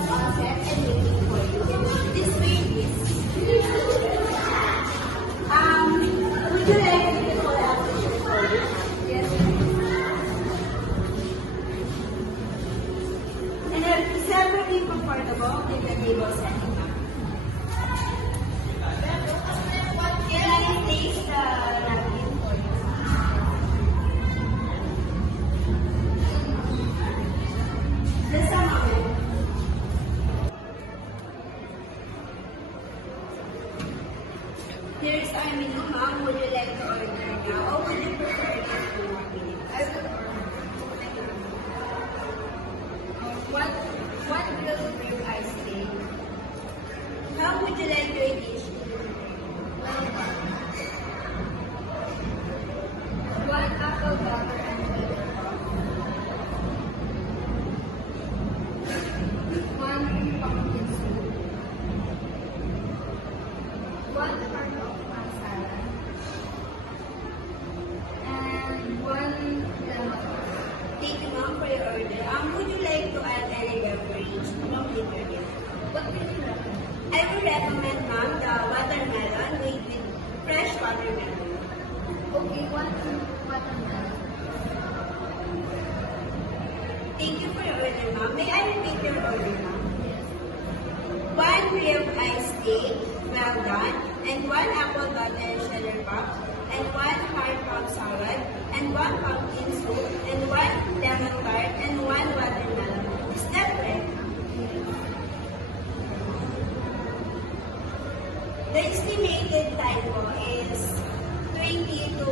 was all set and waiting for you. This way, please. Would you like me to call out the shirt for you? Yes. And then separately comfortable with the table setting up. Can I taste the napkin for you? Just a moment. Here's our menu, ma'am. Would you like to order now or would you prefer it in 2 more minutes? I would order. What grilled rib eye steak? How would you like your dish? Well done. One apple butter and butter. One pumpkin soup. One part of masala. And one lemon. Thank you, ma'am, for your order. Would you like to add any beverage? No, later. What would you recommend? I would recommend, ma'am, the watermelon made with fresh watermelon. Okay, one watermelon. Thank you for your order, ma'am. May I repeat your order, ma'am? Yes. One rib eye steak, well done, and one apple butter cheddar pop, and one hard pop salad, and one pumpkin soup, and one lemon tart, and one watermelon. Is that right? The estimated time po is 20 to